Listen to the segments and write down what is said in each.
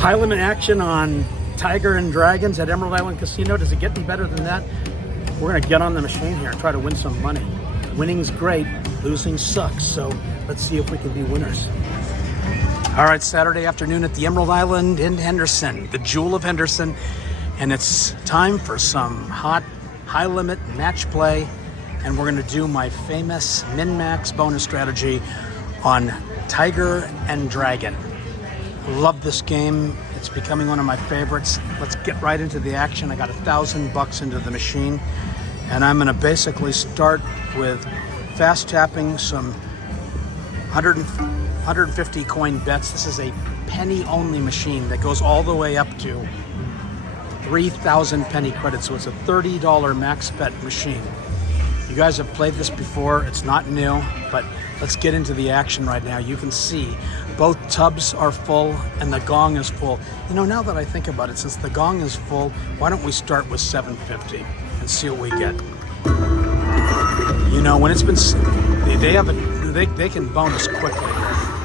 High limit action on Tiger and Dragons at Emerald Island Casino. Does it get any better than that? We're gonna get on the machine here and try to win some money. Winning's great, losing sucks. So let's see if we can be winners. All right, Saturday afternoon at the Emerald Island in Henderson, the jewel of Henderson. And it's time for some hot, high limit match play. And we're gonna do my famous min-max bonus strategy on Tiger and Dragon. Love this game. It's becoming one of my favorites. Let's get right into the action. I got $1,000 into the machine, and I'm gonna basically start with fast tapping some 150 coin bets. This is a penny only machine that goes all the way up to 3,000 penny credits. So it's a $30 max bet machine. You guys have played this before. It's not new, but let's get into the action right now. You can see both tubs are full and the gong is full. You know, now that I think about it, since the gong is full, why don't we start with 750 and see what we get? You know, when it's been, they can bonus quickly,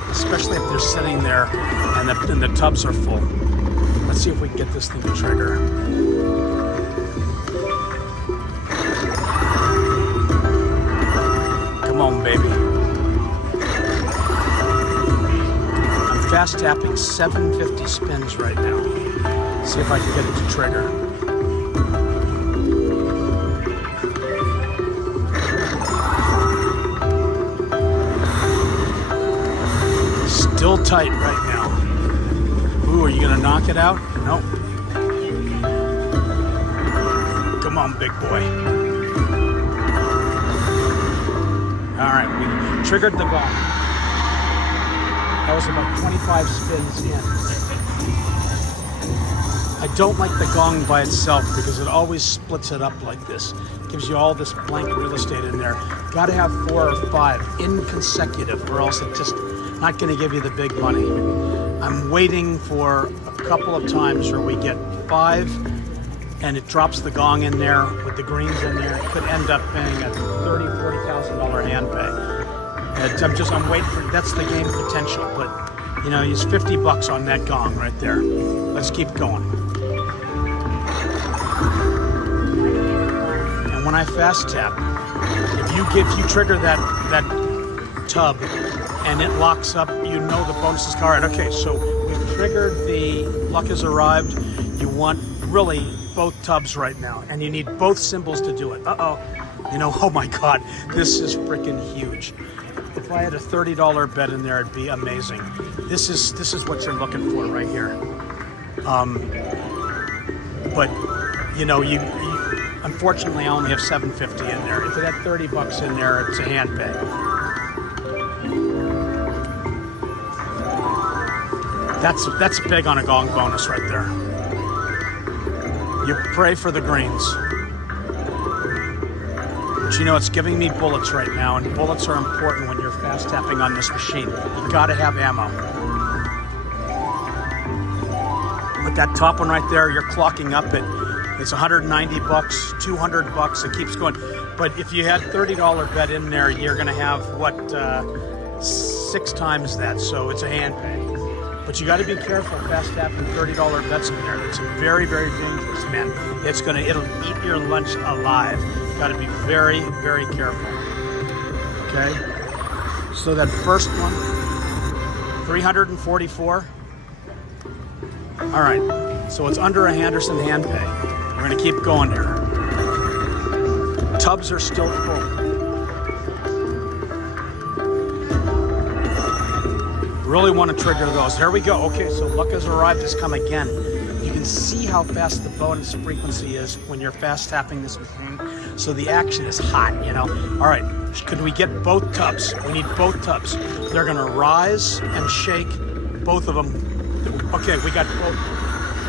especially if they're sitting there and the tubs are full. Let's see if we can get this thing to trigger. Come on, baby. I'm fast tapping 750 spins right now. See if I can get it to trigger. Still tight right now. Ooh, are you gonna knock it out? Nope. Come on, big boy. All right, we triggered the gong. That was about 25 spins in. I don't like the gong by itself because it always splits it up like this. It gives you all this blank real estate in there. Got to have 4 or 5 in consecutive, or else it's just not going to give you the big money. I'm waiting for a couple of times where we get 5 and it drops the gong in there with the greens in there. It could end up paying a $30,000, $40,000 hand pay. I'm waiting for, that's the game potential, but you know, use $50 on that gong right there. Let's keep going. And when I fast tap, if you trigger that tub and it locks up, you know the bonus is card. Okay, so we've triggered the luck has arrived. You want really both tubs right now, and you need both symbols to do it. Uh-oh. You know, oh my God, this is freaking huge. If I had a $30 bet in there, it'd be amazing. This is what you're looking for right here. But you know, you unfortunately I only have 750 in there. If it had $30 in there, it's a hand pay. That's big on a gong bonus right there. You pray for the greens. But you know, it's giving me bullets right now, and bullets are important when you're fast tapping on this machine. You gotta have ammo. With that top one right there, you're clocking up at, it's $190, $200, it keeps going. But if you had $30 bet in there, you're gonna have, what, 6 times that, so it's a hand pay. But you got to be careful fast tapping $30 bets in there. It's very, very dangerous, man. It'll eat your lunch alive. You got to be very, very careful. Okay. So that first one, 344. All right. So it's under a Henderson hand pay. We're gonna keep going here. Tubs are still full. Really want to trigger those. There we go. Okay, so luck has arrived has come again. You can see how fast the bonus frequency is when you're fast tapping this machine. So the action is hot, you know. All right, could we get both tubs? We need both tubs. They're gonna rise and shake, both of them. Okay, we got both.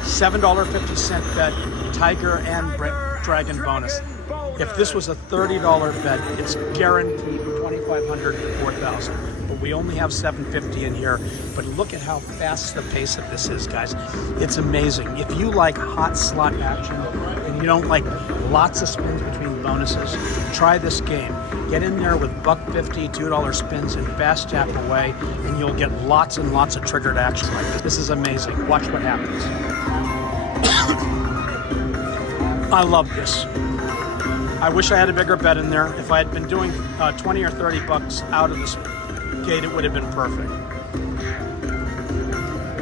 $7.50 bet, Tiger and Dragon bonus. If this was a $30 bet, it's guaranteed $2,500 to $4,000. But we only have $750 in here. But look at how fast the pace of this is, guys. It's amazing. If you like hot slot action and you don't like lots of spins between bonuses, try this game. Get in there with $1.50, $2 spins and fast tap away, and you'll get lots and lots of triggered action like this. This is amazing. Watch what happens. I love this. I wish I had a bigger bet in there. If I had been doing 20 or 30 bucks out of this gate, it would have been perfect.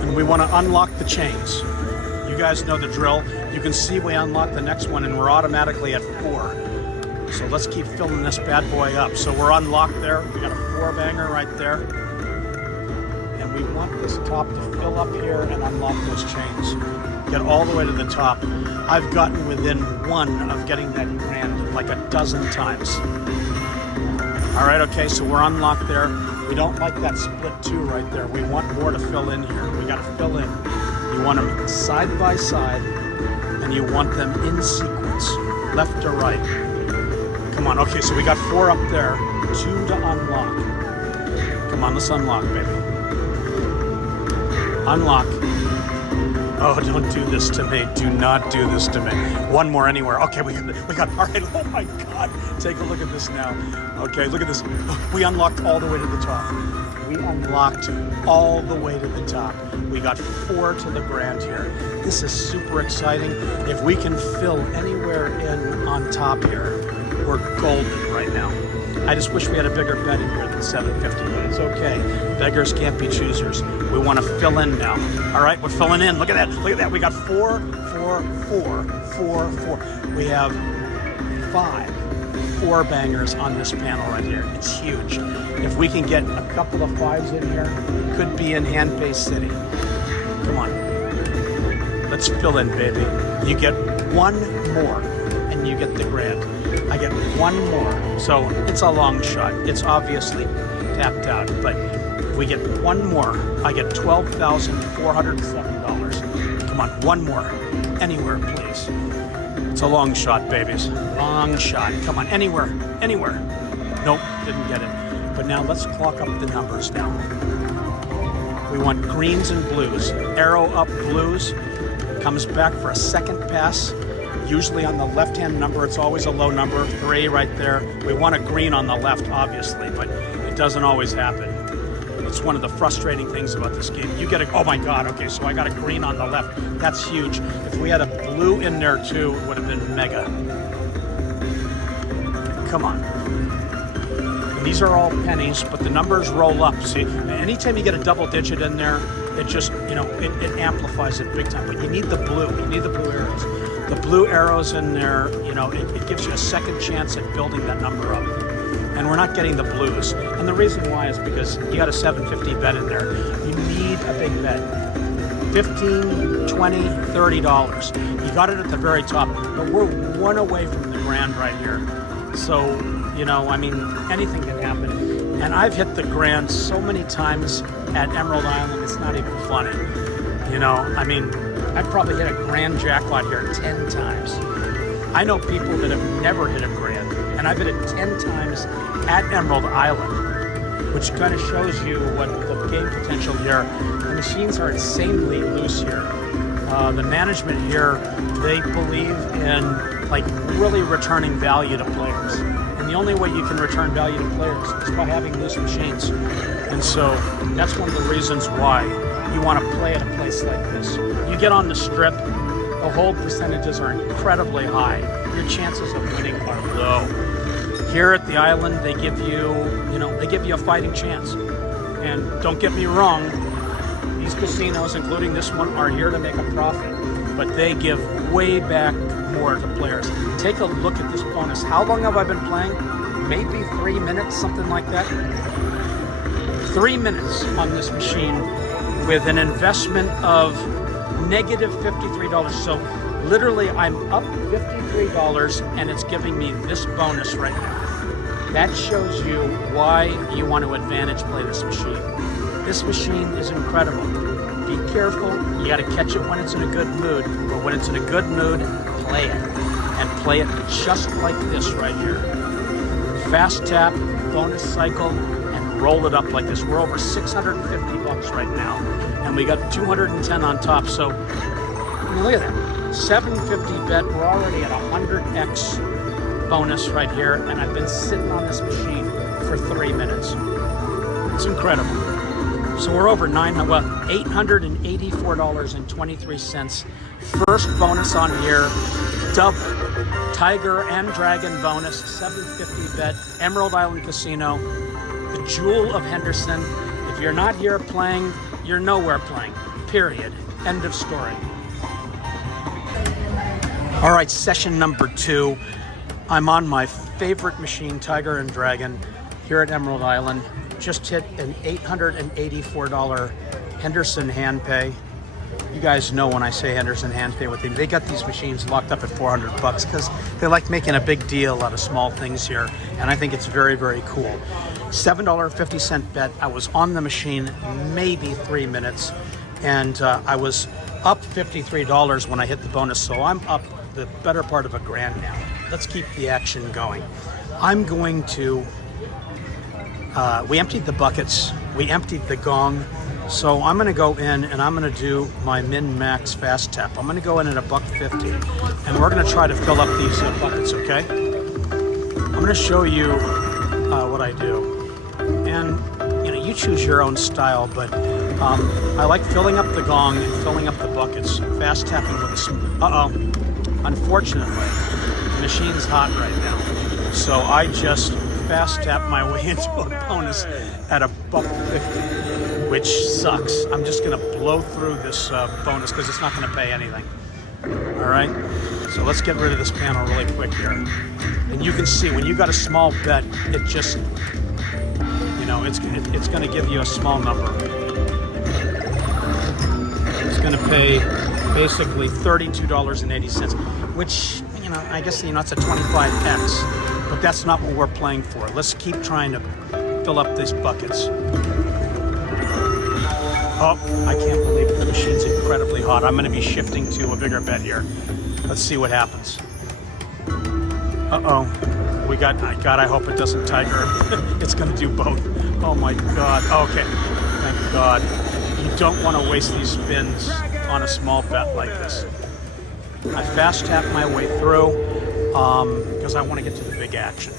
And we want to unlock the chains. You guys know the drill. You can see we unlock the next one and we're automatically at 4. So let's keep filling this bad boy up. So we're unlocked there. We got a 4-banger right there. And we want this top to fill up here and unlock those chains. Get all the way to the top. I've gotten within 1 of getting that grand like a dozen times. All right, okay, so we're unlocked there. We don't like that split 2 right there. We want more to fill in here. We got to fill in. You want them side by side, and you want them in sequence, left to right. Come on, okay, so we got 4 up there, 2 to unlock. Come on, let's unlock, baby. Unlock. Oh, don't do this to me. Do not do this to me. 1 more anywhere. Okay, we got, all right, oh my God. Take a look at this now. Okay, look at this. We unlocked all the way to the top. We unlocked all the way to the top. We got 4 to the grand here. This is super exciting. If we can fill anywhere in on top here, we're golden right now. I just wish we had a bigger bet in here than 750, but it's okay. Beggars can't be choosers. We want to fill in now. All right, we're filling in. Look at that. Look at that. We got 4, 4, 4, 4, 4. We have 5 4-bangers on this panel right here. It's huge. If we can get a couple of 5s in here, it could be in hand-pay city. Come on. Let's fill in, baby. You get 1 more, and you get the grand. I get 1 more, so it's a long shot. It's obviously tapped out, but if we get 1 more, I get $12,407. Come on, 1 more. Anywhere, please. It's a long shot, babies. Long shot. Come on, anywhere, anywhere. Nope, didn't get it. But now let's clock up the numbers now. We want greens and blues. Arrow up blues. Comes back for a second pass. Usually on the left-hand number, it's always a low number, 3 right there. We want a green on the left, obviously, but it doesn't always happen. It's one of the frustrating things about this game. You get a, oh my God, okay, so I got a green on the left. That's huge. If we had a blue in there too, it would have been mega. Come on. And these are all pennies, but the numbers roll up. See, anytime you get a double digit in there, it just, you know, it amplifies it big time. But you need the blue. You need the blue arrows. The blue arrows in there, you know, it gives you a second chance at building that number up. And we're not getting the blues. And the reason why is because you got a 750 bet in there. You need a big bet. $15, $20, $30. You got it at the very top, but we're 1 away from the grand right here. So, you know, I mean, anything can happen. And I've hit the grand so many times at Emerald Island, it's not even funny. You know, I mean, I've probably hit a grand jackpot here 10 times. I know people that have never hit a grand, and I've hit it 10 times at Emerald Island, which kind of shows you what the game potential here. The machines are insanely loose here. The management here, they believe in like really returning value to players. And the only way you can return value to players is by having loose machines. And so that's one of the reasons why you want to play at a place like this. You get on the strip, the hold percentages are incredibly high. Your chances of winning are low. Here at the island, they give you, you know, they give you a fighting chance. And don't get me wrong, these casinos, including this one, are here to make a profit, but they give way back more to players. Take a look at this bonus. How long have I been playing? Maybe 3 minutes, something like that. 3 minutes on this machine with an investment of negative $53. So literally I'm up $53 and it's giving me this bonus right now. That shows you why you want to advantage play this machine. This machine is incredible. Be careful, you gotta catch it when it's in a good mood, but when it's in a good mood, play it. And play it just like this right here. Fast tap, bonus cycle, and roll it up like this. We're over 650 bucks right now, and we got 210 on top. So, I mean, look at that. 750 bet, we're already at 100x bonus right here, and I've been sitting on this machine for 3 minutes. It's incredible. So we're over $884.23. First bonus on here, double. Tiger and Dragon bonus, 750 bet, Emerald Island Casino, the Jewel of Henderson. If you're not here playing, you're nowhere playing, period. End of story. All right, session number 2. I'm on my favorite machine, Tiger and Dragon, here at Emerald Island. Just hit an $884 Henderson hand pay. You guys know when I say Henderson hand pay, they got these machines locked up at $400 because they like making a big deal out of small things here, and I think it's very, very cool. $7.50 bet. I was on the machine maybe 3 minutes, and I was up $53 when I hit the bonus, so I'm up the better part of $1,000 now. Let's keep the action going. I'm going to we emptied the buckets, we emptied the gong, so I'm going to go in and I'm going to do my min-max fast tap. I'm going to go in at $1.50, and we're going to try to fill up these buckets, okay? I'm going to show you what I do, and you choose your own style, but I like filling up the gong and filling up the buckets, fast tapping with a unfortunately, the machine's hot right now, so I just fast tap my way into a bonus at $1.50, which sucks. I'm just gonna blow through this bonus because it's not gonna pay anything. All right, so let's get rid of this panel really quick here. And you can see when you got a small bet, it just, it's gonna give you a small number. It's gonna pay basically $32.80, which, I guess, it's a 25x. But that's not what we're playing for. Let's keep trying to fill up these buckets. Oh, I can't believe it. The machine's incredibly hot. I'm going to be shifting to a bigger bet here. Let's see what happens. Uh-oh. God, I hope it doesn't tiger. It's going to do both. Oh my God. Okay. Thank God. You don't want to waste these spins on a small bet like this. I fast tap my way through. Because I want to get to the big action.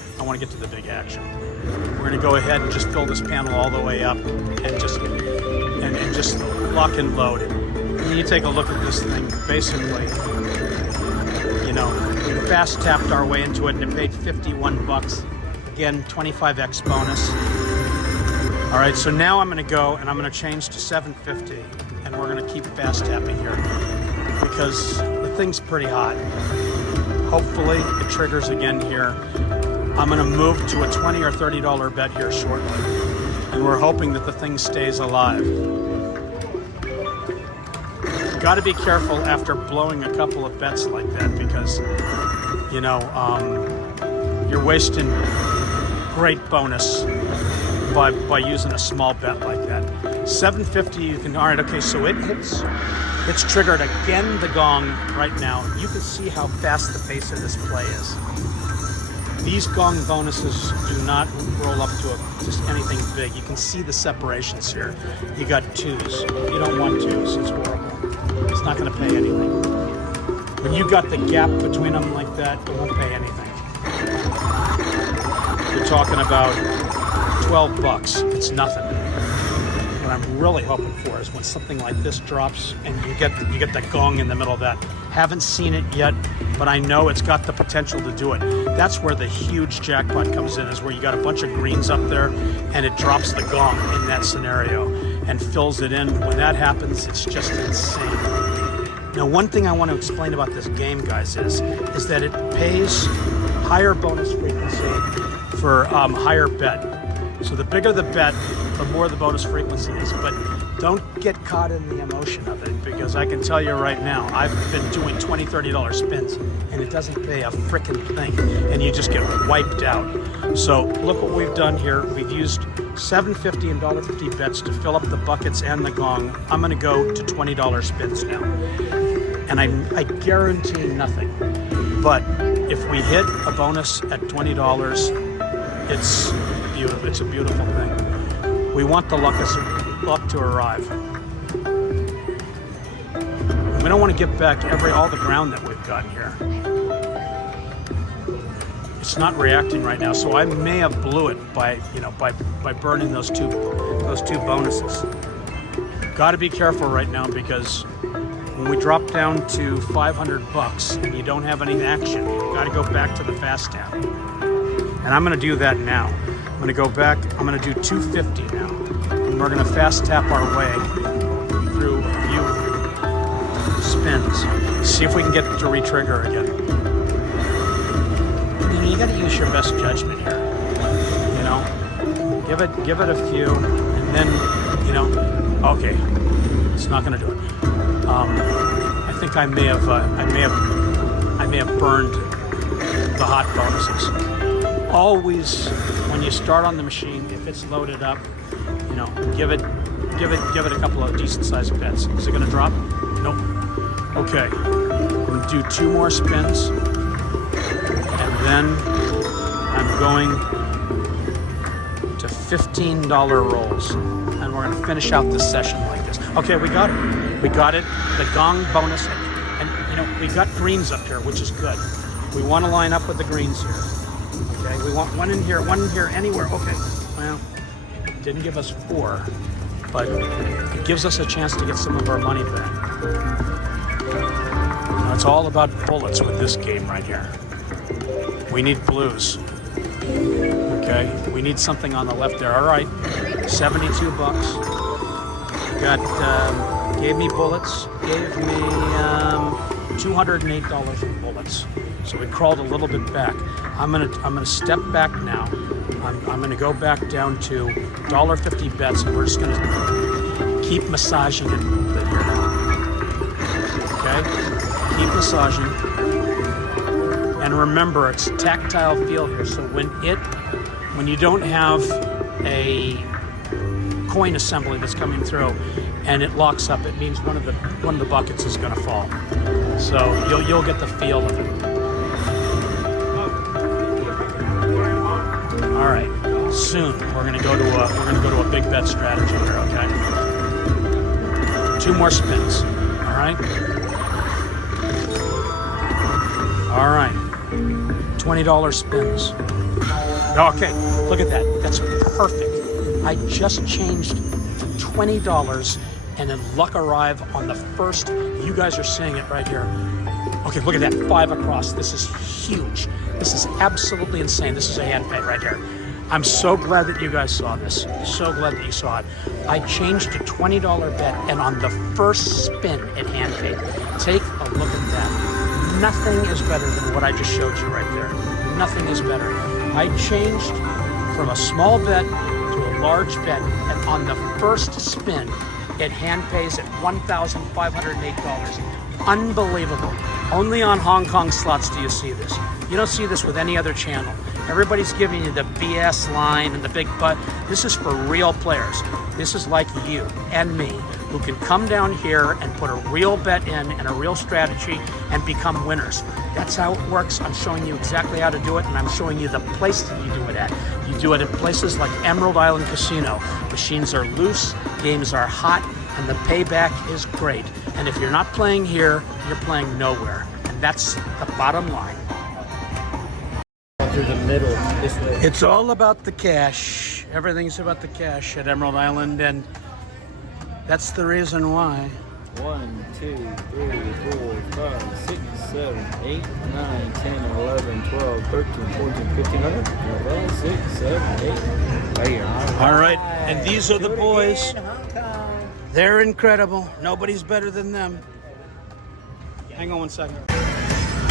We're going to go ahead and just fill this panel all the way up and just lock and load. And you take a look at this thing. Basically, we fast tapped our way into it and it paid $51. Again, 25x bonus. All right, so now I'm going to go and I'm going to change to 750, and we're going to keep fast tapping here because the thing's pretty hot. Hopefully it triggers again here. I'm going to move to a $20 or $30 bet here shortly. And we're hoping that the thing stays alive. Got to be careful after blowing a couple of bets like that because, you're wasting great bonus by using a small bet like that. 750, you can, all right, okay, so it's triggered again, the gong right now. You can see how fast the pace of this play is. These gong bonuses do not roll up to just anything big. You can see the separations here. You got twos. You don't want twos. It's horrible. It's not going to pay anything. When you got the gap between them like that, it won't pay anything. You're talking about $12. It's nothing. What I'm really hoping for is when something like this drops and you get the gong in the middle of that. Haven't seen it yet, but I know it's got the potential to do it. That's where the huge jackpot comes in, is where you got a bunch of greens up there and it drops the gong in that scenario and fills it in. When that happens, it's just insane. Now, one thing I want to explain about this game, guys, is that it pays higher bonus frequency for higher bet. So the bigger the bet, the more the bonus frequency is. But don't get caught in the emotion of it, because I can tell you right now, I've been doing $20, $30 spins, and it doesn't pay a frickin' thing, and you just get wiped out. So look what we've done here. We've used $7.50 and $1.50 bets to fill up the buckets and the gong. I'm going to go to $20 spins now, and I guarantee nothing. But if we hit a bonus at $20, it's beautiful. It's a beautiful thing. We want the luck to arrive. We don't want to give back all the ground that we've got here. it's not reacting right now. So I may have blew it by, you know, by burning those two bonuses. Got to be careful right now, because when we drop down to 500 bucks and you don't have any action, you got to go back to the fast tap. And I'm going to do that now. I'm going to go back. I'm going to do 250 now. And we're going to fast tap our way through a few spins. See if we can get to re-trigger again. You know, you got to use your best judgment here. You know, give it a few, and then, you know, okay, it's not going to do it. I think I may have burned the hot bonuses. Always, when you start on the machine, if it's loaded up, you know, give it a couple of decent sized bets. Is it going to drop? Nope. Okay, I'm going to do 2 more spins, and then I'm going to $15 rolls, and we're going to finish out this session like this. Okay, we got it. We got it. The gong bonus, and you know, we got greens up here, which is good. We want to line up with the greens here. Okay, we want one in here, anywhere. Okay, well, it didn't give us 4, but it gives us a chance to get some of our money back. Now, it's all about bullets with this game right here. We need blues. Okay, we need something on the left there. All right, 72 bucks. Got, gave me bullets, gave me $208 in bullets. So we crawled a little bit back. I'm gonna step back now. I'm gonna go back down to $1.50 bets, and we're just gonna keep massaging it a little bit here now. Okay, keep massaging. And remember, it's tactile feel here. So when you don't have a coin assembly that's coming through and it locks up, it means one of the buckets is going to fall. So you'll get the feel of it. All right, soon we're going to go to a big bet strategy here. Okay, 2 more spins. All right, all right, $20 spins. Okay, look at that. That's perfect. I just changed to $20, and then luck arrive on the first. You guys are seeing it right here. Okay, look at that, 5 across. This is huge. This is absolutely insane. This is a hand pay right here. I'm so glad that you guys saw this. So glad that you saw it. I changed to $20 bet, and on the first spin, it hand paid. Take a look at that. Nothing is better than what I just showed you right there. Nothing is better. I changed from a small bet to a large bet, and on the first spin, it hand pays at $1,508. Unbelievable. Only on Hong Kong slots do you see this. You don't see this with any other channel. Everybody's giving you the BS line and the big butt. This is for real players. This is like you and me, who can come down here and put a real bet in and a real strategy and become winners. That's how it works. I'm showing you exactly how to do it, and I'm showing you the place that you do it at. You do it at places like Emerald Island Casino. Machines are loose, games are hot, and the payback is great. And if you're not playing here, you're playing nowhere. And that's the bottom line. Through the middle, this way. It's all about the cash. Everything's about the cash at Emerald Island, and that's the reason why. 1, 2, 3, 4, 5, 6, 7, 8, 9, 10, 11, 12, 13, 14, 15, 11, 6, 7, 8. Right here. All right, and these are the boys. They're incredible. Nobody's better than them. Hang on one second.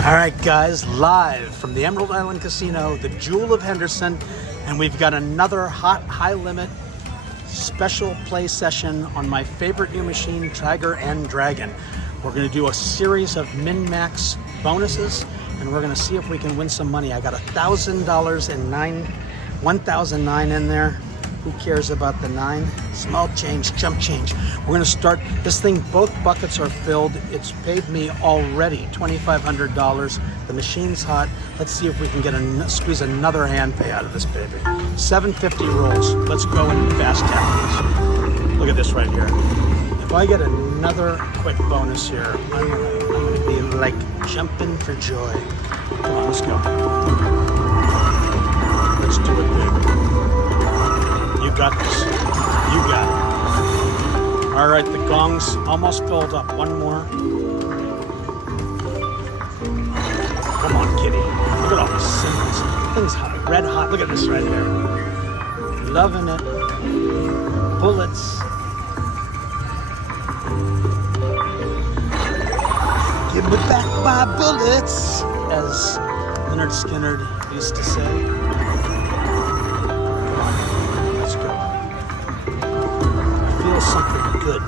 All right, guys, live from the Emerald Island Casino, the Jewel of Henderson, and we've got another hot, high-limit special play session on my favorite new machine, Tiger and Dragon. We're going to do a series of min-max bonuses, and we're going to see if we can win some money. I got $1,000 and 1,009 in there. Who cares about the 9? Small change, chump change. We're going to start this thing. Both buckets are filled. It's paid me already $2,500. The machine's hot. Let's see if we can get squeeze another hand pay out of this baby. 750 rolls. Let's go and fast tap this. Look at this right here. If I get another quick bonus here, I'm gonna be like jumping for joy. Come on, let's go. Let's do it, baby. You got this. You got it. All right, the gong's almost filled up. One more. Come on, kitty. Look at all the symbols. Things hot, red hot. Look at this right here. Loving it. Bullets. Give me back my bullets, as Leonard Skinner used to say. Come on, let's go. I feel something good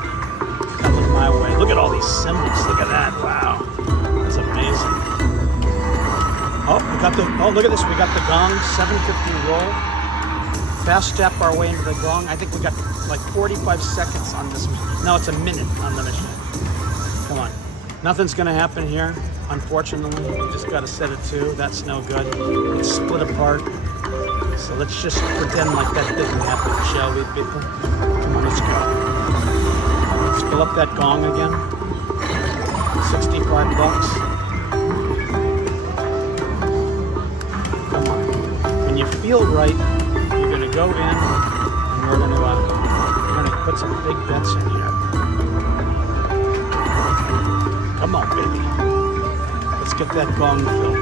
coming my way. Look at all these symbols. Look at that. Wow. That's amazing. Oh, look at this. We got the gong, 750 roll. Fast step our way into the gong. I think we got like 45 seconds on this. No, it's a minute on the machine. Come on. Nothing's gonna happen here, unfortunately. We just gotta set it to. That's no good. It's split apart. So let's just pretend like that didn't happen, shall we, people? Come on, let's go. Let's fill up that gong again. 65 bucks. Come on. When you feel right, you're gonna go in and we're gonna put some big bets in here. Come on, baby. Let's get that gong filled.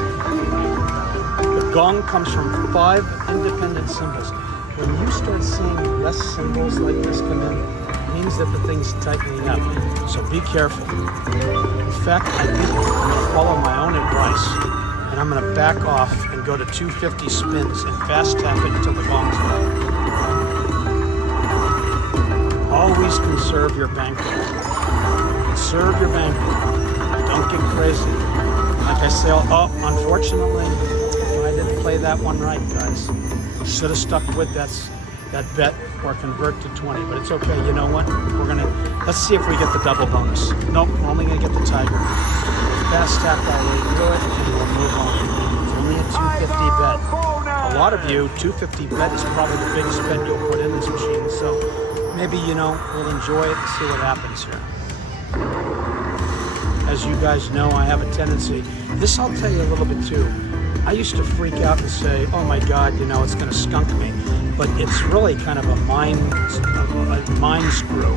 The gong comes from 5 independent symbols. When you start seeing less symbols like this come in, it means that the thing's tightening up. So be careful. In fact, I think I'm going to follow my own advice, and I'm going to back off and go to 250 spins and fast tap it until the gong's done. Always conserve your bankroll. Conserve your bankroll. Don't get crazy. Like I say, unfortunately, I didn't play that one right, guys. Should have stuck with that bet or convert to 20, but it's okay. You know what? Let's see if we get the double bonus. Nope, we're only gonna get the tiger. Fast tap our way through it, and we'll move on. It's only a 250 bet. A lot of you, 250 bet is probably the biggest bet you'll put in this machine, so maybe, we'll enjoy it and see what happens here. As you guys know, I have a tendency, this I'll tell you a little bit too. I used to freak out and say, oh my God, it's going to skunk me. But it's really kind of a mind screw.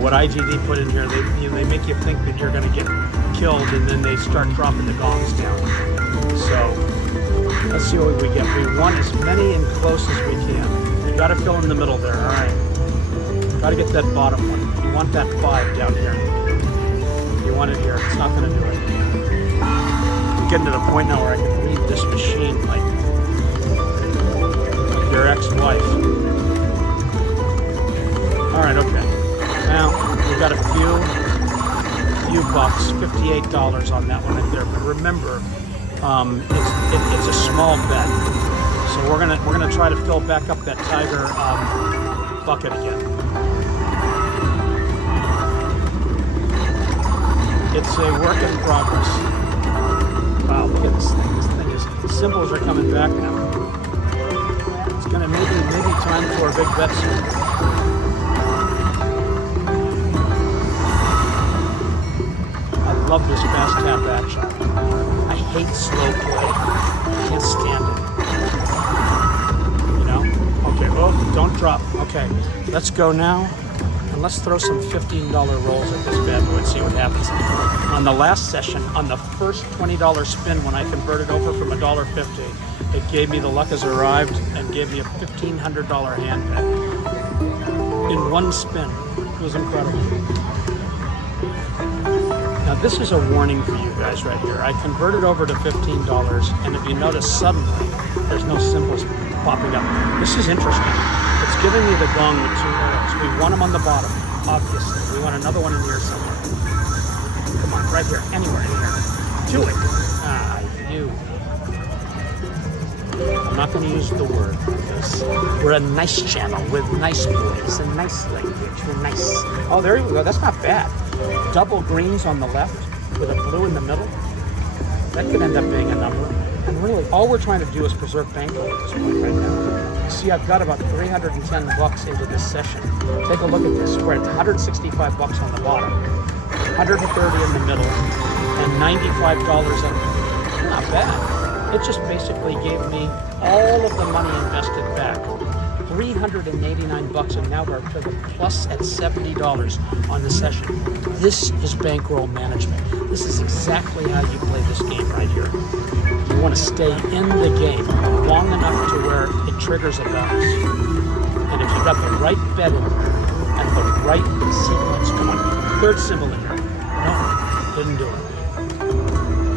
What IGD put in here, they make you think that you're going to get killed and then they start dropping the gongs down. So let's see what we get. We want as many and close as we can. You got to fill in the middle there, all right. Got to get that bottom one. You want that 5 down here. You want it here. It's not going to do it. I'm getting to the point now where I can read this machine like your ex-wife. All right, okay. Now we got a few bucks, $58 on that one right there. But remember, it's a small bet, so we're gonna try to fill back up that tiger bucket again. It's a work in progress. Wow, look at this thing. The symbols are coming back now. It's gonna maybe time for a big bet soon. I love this fast tap action. I hate slow play. I can't stand it. Okay, oh, don't drop. Okay, let's go now. And let's throw some $15 rolls at this bad boy and see what happens. On the last session, on the first $20 spin, when I converted over from $1.50, it gave me the luck has arrived and gave me a $1,500 hand bet in one spin. It was incredible. Now this is a warning for you guys right here. I converted over to $15, and if you notice suddenly, there's no symbols popping up. This is interesting. It's giving me the gong with 2 arrows. We want them on the bottom, obviously. We want another one in here somewhere. Come on, right here, anywhere in here. Do it. You. I'm not going to use the word because we're a nice channel with nice boys and nice language. We're nice. Oh, there we go. That's not bad. Double greens on the left with a blue in the middle. That could end up being a number. And really, all we're trying to do is preserve bankroll at this point right now. You see, I've got about 310 bucks into this session. Take a look at this. We're at 165 bucks on the bottom, 130 in the middle, and $95 in. Not bad. it just basically gave me all of the money invested back. $389, and now we're to the plus at $70 on the session. This is bankroll management. This is exactly how you play this game right here. You want to stay in the game long enough to where it triggers a bonus. And if you've got the right bet in there and the right sequence, come on, third symbol in here. No, didn't do it.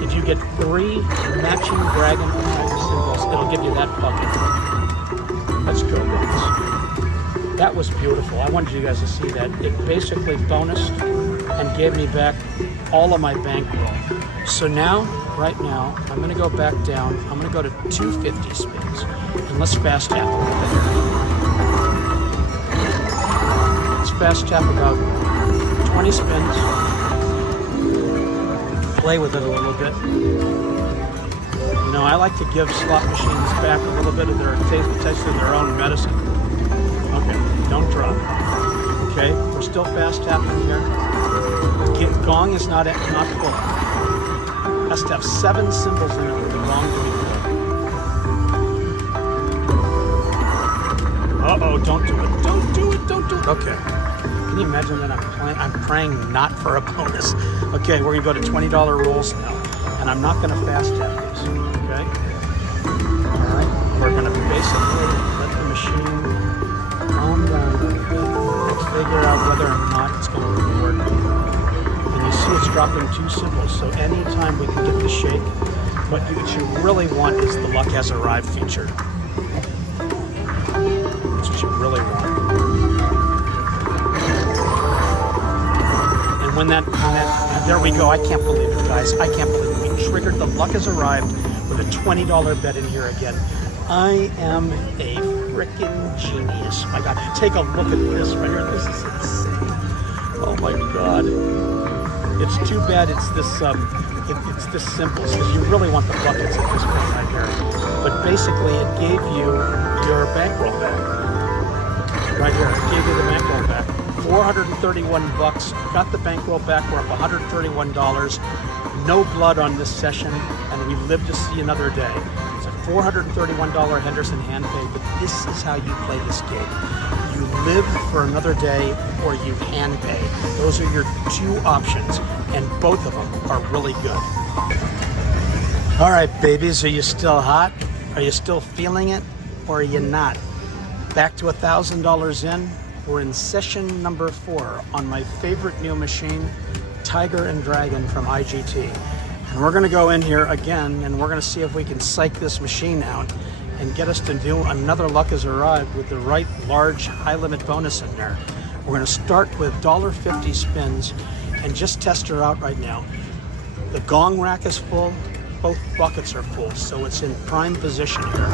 If you get 3 matching dragon or tiger symbols, it'll give you that bucket. Let's go, guys. That was beautiful. I wanted you guys to see that. It basically bonused and gave me back all of my bankroll. So now, right now, I'm going to go back down. I'm going to go to 250 spins. And let's fast tap a little bit. Let's fast tap about 20 spins. Play with it a little bit. You know, I like to give slot machines back a little bit of their taste of their own medicine. Okay, don't drop. Okay, we're still fast tapping here. Gong is not full. Has to have 7 symbols in it for the gong to be full. Uh-oh, don't do it. Don't do it, don't do it. Okay. Can you imagine that I'm praying not for a bonus? Okay, we're gonna go to $20 rolls now. And I'm not gonna fast tap these, okay? All right, we're gonna basically let the machine calm down a little bit. Let's figure out whether or not it's gonna really work. And you see it's dropping 2 symbols, so anytime we can get the shake, what you really want is the luck has arrived feature. That's what you really want. When that, there we go. I can't believe it, guys. I can't believe it. We triggered the luck has arrived with a $20 bet in here again. I am a freaking genius. My God, take a look at this right here. This is insane. Oh my God. It's too bad it's this simple because you really want the buckets at this point right here. But basically, it gave you your bankroll back. Right here, it gave you the bankroll back. $431, got the bankroll back, we're up $131, no blood on this session, and we live to see another day. It's a $431 Henderson hand pay, but this is how you play this game. You live for another day or you hand pay. Those are your 2 options, and both of them are really good. All right, babies, are you still hot? Are you still feeling it, or are you not? Back to $1,000 in. We're in session number 4 on my favorite new machine, Tiger and Dragon from IGT. And we're gonna go in here again and we're gonna see if we can psych this machine out and get us to do another luck has arrived with the right large high limit bonus in there. We're gonna start with $1.50 spins and just test her out right now. The gong rack is full, both buckets are full, so it's in prime position here.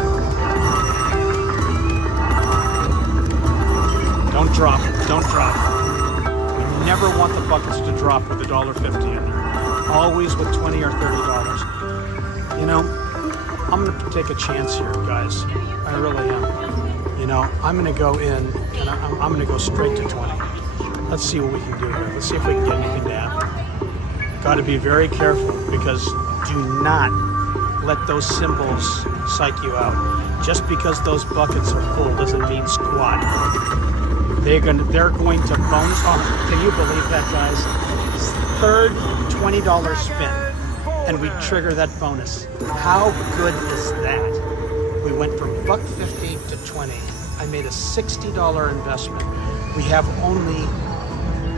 Don't drop, don't drop. You never want the buckets to drop with $1.50 in there. Always with $20 or $30. You know, I'm gonna take a chance here, guys. I really am. You know, I'm gonna go in and I'm gonna go straight to 20. Let's see what we can do here. Let's see if we can get anything to happen. Gotta be very careful because do not let those symbols psych you out. Just because those buckets are full doesn't mean squat. They're going to bonus. Oh, can you believe that, guys? Third $20 spin, and we trigger that bonus. How good is that? We went from $1.50 to 20. I made a $60 investment. We have only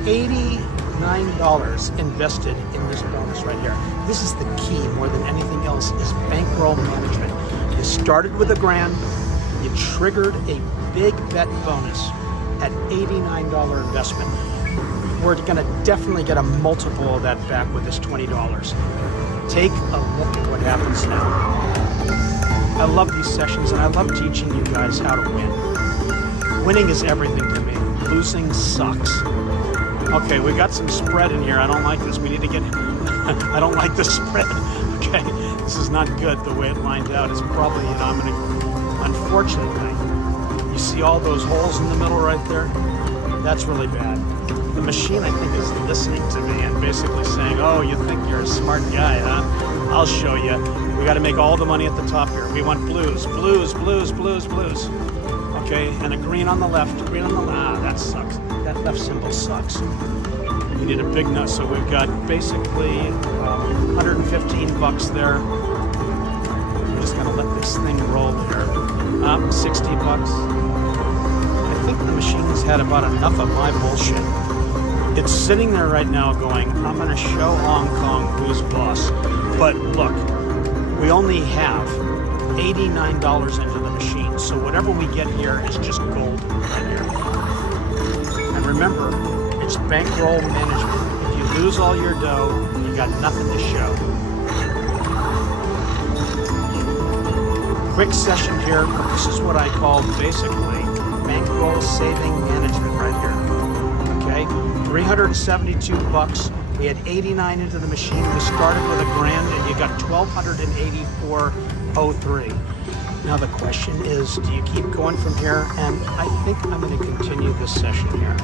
$89 invested in this bonus right here. This is the key more than anything else is bankroll management. You started with $1,000, you triggered a big bet bonus at $89 investment. We're gonna definitely get a multiple of that back with this $20. Take a look at what happens now. I love these sessions and I love teaching you guys how to win. Winning is everything to me. Losing sucks. Okay, we got some spread in here. I don't like this. We need to get, I don't like the spread. Okay, this is not good the way it lined out. It's probably, you know, I'm gonna, unfortunately, you see all those holes in the middle right there? That's really bad. the machine, I think, is listening to me and basically saying, oh, you think you're a smart guy, huh? I'll show you. We got to make all the money at the top here. We want blues, blues, blues, blues, blues. Okay, and a green on the left, green on the left. Ah, that sucks. That left symbol sucks. We need a big nut, so we've got basically 115 bucks there. We're just gonna let this thing roll here. 60 bucks. I think the machine's had about enough of my bullshit. It's sitting there right now going, I'm gonna show Hong Kong who's boss. But look, we only have $89 into the machine, so whatever we get here is just gold right here. And remember, it's bankroll management. If you lose all your dough, you got nothing to show. Quick session here. This is what I call basically bankroll saving management right here. Okay, 372 bucks. We had 89 into the machine. We started with $1,000 and you got 1,284.03. Now the question is, do you keep going from here? And I think I'm going to continue this session here.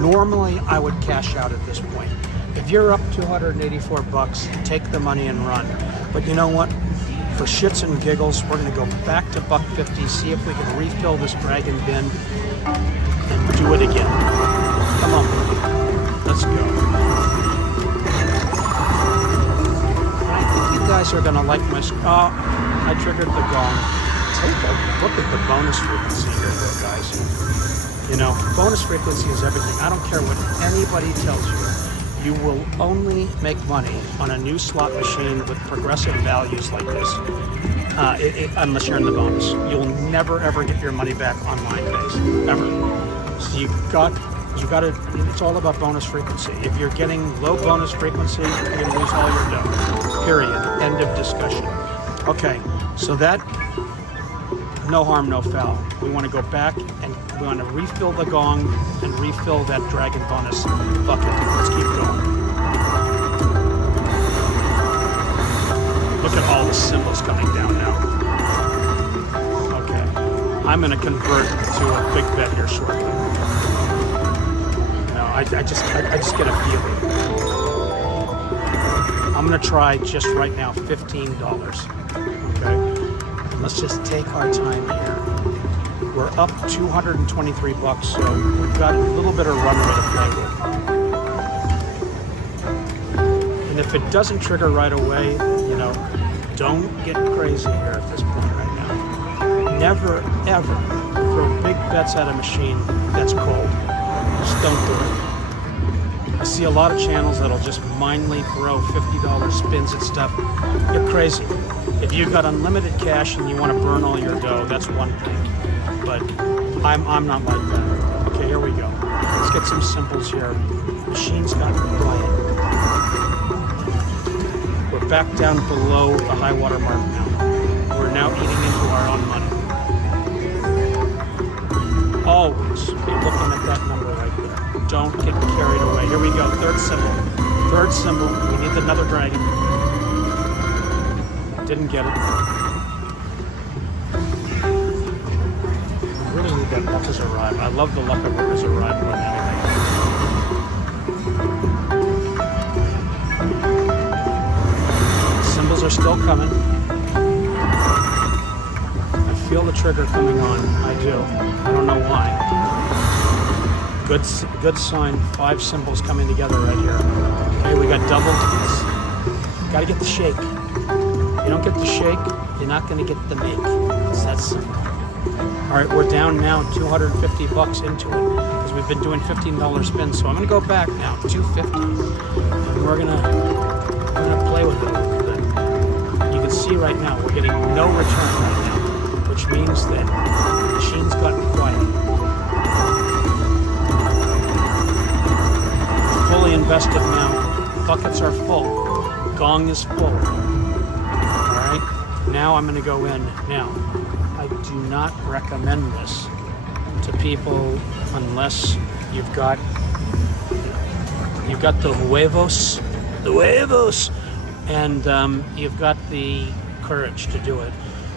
Normally, I would cash out at this point. If you're up 284 bucks, take the money and run. But you know what? For shits and giggles, we're going to go back to $1.50, see if we can refill this dragon bin and do it again. Come on, baby. Let's go. I think you guys are going to like my... Oh, I triggered the gong. Take a look at the bonus frequency here, though, guys. You know, bonus frequency is everything. I don't care what anybody tells you. You will only make money on a new slot machine with progressive values like this, unless you're in the bonus. You'll never ever get your money back on line base, ever. So you got to. It's all about bonus frequency. If you're getting low bonus frequency, you're going to lose all your dough. Period. End of discussion. Okay, so that. No harm, no foul. We want to go back and we want to refill the gong and refill that dragon bonus bucket. Let's keep going. Look at all the symbols coming down now. Okay. I'm going to convert to a big bet here shortly. No, I just get a feeling. I'm going to try just right now $15. Okay. Let's just take our time here. We're up 223 bucks, so we've got a little bit of runway to play with. And if it doesn't trigger right away, you know, don't get crazy here at this point right now. Never, ever throw big bets at a machine that's cold. Just don't do it. I see a lot of channels that'll just mindly throw $50 spins at stuff. You're crazy. If you've got unlimited cash and you want to burn all your dough, that's one thing. But I'm not like that. Okay, here we go. Let's get some symbols here. Machine's got quiet. We're back down below the high water mark now. We're now eating into our own money. Always be looking at that number right there. Don't get carried away. Here we go. Third symbol. Third symbol. We need another dragon. Didn't get it. I really need that luck has arrived. I love the luck of what has arrived more than anything. Symbols are still coming. I feel the trigger coming on. I do. I don't know why. Good sign. 5 symbols coming together right here. Okay, we got double T's. Gotta get the shake. You don't get the shake, you're not going to get the make. It's that simple. All right, we're down now 250 bucks into it because we've been doing $15 spins. So I'm going to go back now, 250, and we're gonna play with it a little bit. You can see right now we're getting no return right now, which means that the machine's gotten quiet. Fully invested now. Buckets are full. Gong is full. Now I'm going to go in. Now, I do not recommend this to people unless you've got the huevos, and you've got the courage to do it,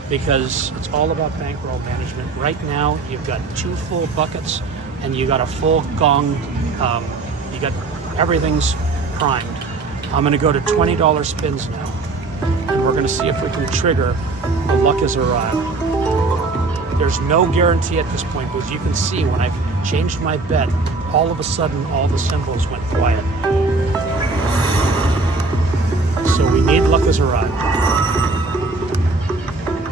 because it's all about bankroll management. Right now, you've got 2 full buckets and you got a full gong. You everything's primed. I'm gonna go to $20 spins now, and we're gonna see if we can trigger the luck has arrived. There's no guarantee at this point, because you can see when I've changed my bet, all of a sudden all the symbols went quiet. So we need luck has arrived.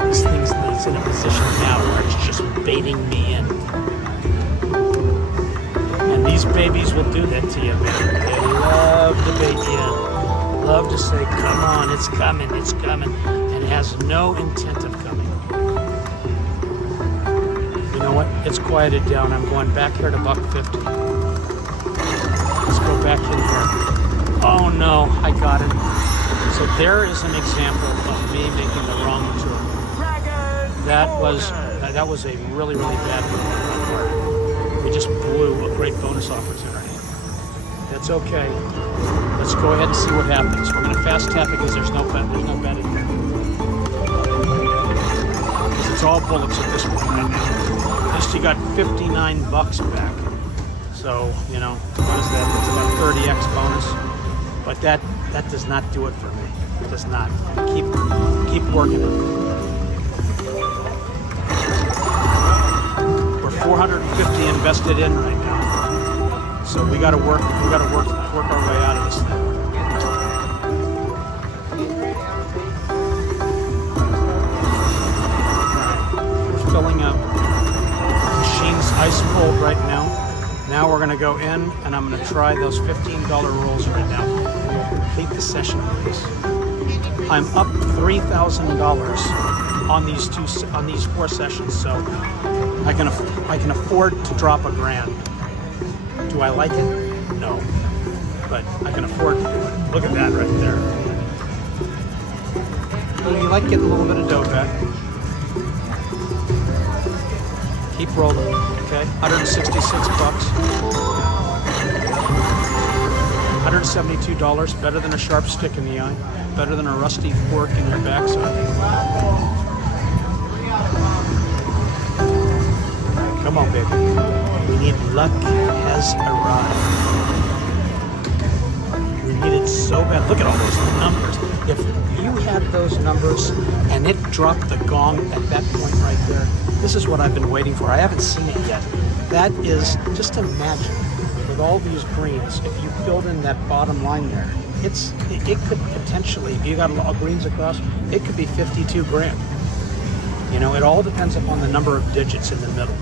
This thing's in a position now where it's just baiting me in. And these babies will do that to you, man. They love to bait you in. Love to say, come on, it's coming, and it has no intent of coming. You know what? It's quieted down. I'm going back here to $1.50. Let's go back in here. Oh no, I got it. So there is an example of me making the wrong turn. That was a really, really bad move on my part. We just blew a great bonus opportunity. That's okay. Let's go ahead and see what happens. We're going to fast tap it because there's no betting. It's all bullets at this point right now. At least you got $59 back. So, you know, what is that? It's about 30x bonus. But that does not do it for me. It does not. Keep working it. We're 450 invested in right now. So we gotta work our way out of this thing. We're filling up. Machine's ice cold right now. Now we're gonna go in, and I'm gonna try those $15 rolls right now. Complete the session, please. I'm up $3,000 on these 4 sessions, so I can afford to drop $1,000. Do I like it? No, but I can afford to do it. Look at that right there. Well, you like getting a little bit of dough back. Keep rolling. Okay, $166. $172, better than a sharp stick in the eye, better than a rusty fork in your backside. Come on, baby. We need luck has arrived. We need it so bad. Look at all those numbers. If you had those numbers and it dropped the gong at that point right there, this is what I've been waiting for. I haven't seen it yet. That is, just imagine, with all these greens, if you filled in that bottom line there, it could potentially, if you got all greens across, it could be 52 grand. You know, it all depends upon the number of digits in the middle.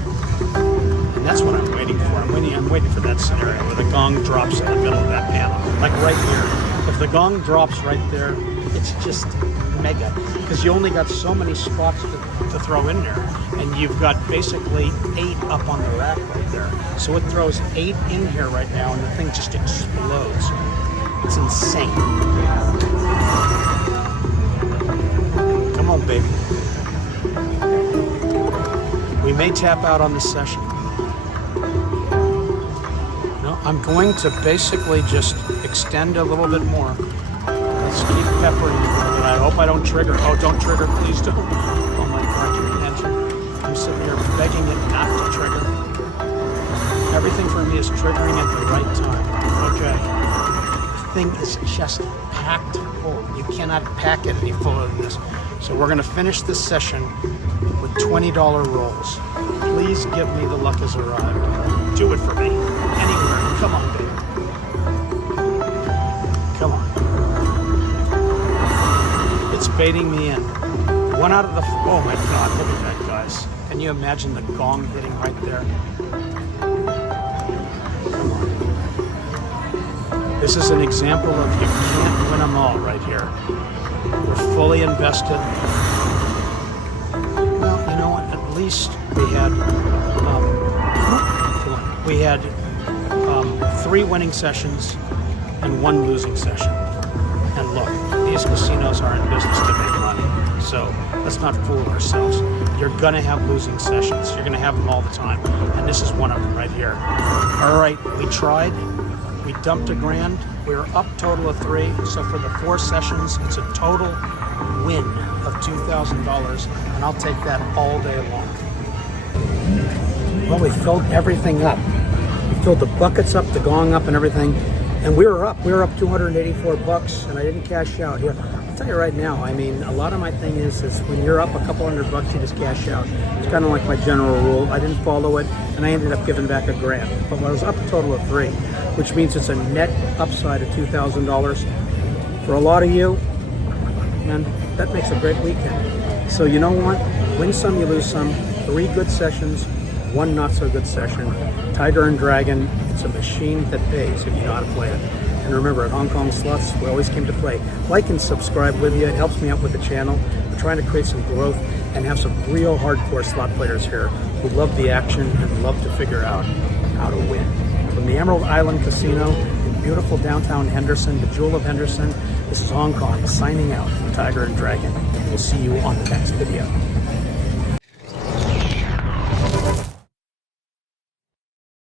And that's what I'm waiting for. I'm waiting for that scenario where the gong drops in the middle of that panel. Like right here. If the gong drops right there, it's just mega. Because you only got so many spots to throw in there. And you've got basically 8 up on the rack right there. So it throws 8 in here right now, and the thing just explodes. It's insane. Come on, baby. We may tap out on this session. No, I'm going to basically just extend a little bit more. Let's keep peppering it. I hope I don't trigger. Oh, don't trigger, please don't. Oh my God, you imagine? I'm sitting here begging it not to trigger. Everything for me is triggering at the right time. Okay. The thing is just packed full. You cannot pack it any fuller than this. So we're going to finish this session with $20 rolls. Please give me the luck has arrived. Do it for me. Anywhere. Come on, baby. Come on. It's baiting me in. 1 out of the... Oh my God, look at that, guys. Can you imagine the gong hitting right there? Come on. This is an example of you can't win them all right here. We're fully invested. Well, you know what? At least we had 3 winning sessions and 1 losing session. And look, these casinos are in business to make money. So let's not fool ourselves. You're going to have losing sessions. You're going to have them all the time. And this is one of them right here. All right, we tried. We dumped $1,000. We were up total of 3. So for the 4 sessions, it's a total win of $2,000. And I'll take that all day long. Well, we filled everything up. We filled the buckets up, the gong up and everything. And we were up $284 and I didn't cash out here. I'll tell you right now, I mean, a lot of my thing is when you're up a couple $100, you just cash out. It's kind of like my general rule. I didn't follow it and I ended up giving back $1,000. But I was up a total of $3,000, which means it's a net upside of $2,000. For a lot of you, man, that makes a great weekend. So you know what? Win some, you lose some. 3 good sessions, 1 not so good session. Tiger and Dragon, it's a machine that pays if you know how to play it. And remember, at Hong Kong Slots, we always came to play. Like and subscribe with you. It helps me out with the channel. We're trying to create some growth and have some real hardcore slot players here who love the action and love to figure out how to win. From the Emerald Island Casino in beautiful downtown Henderson, the Jewel of Henderson, this is Hong Kong signing out from Tiger and Dragon. We'll see you on the next video.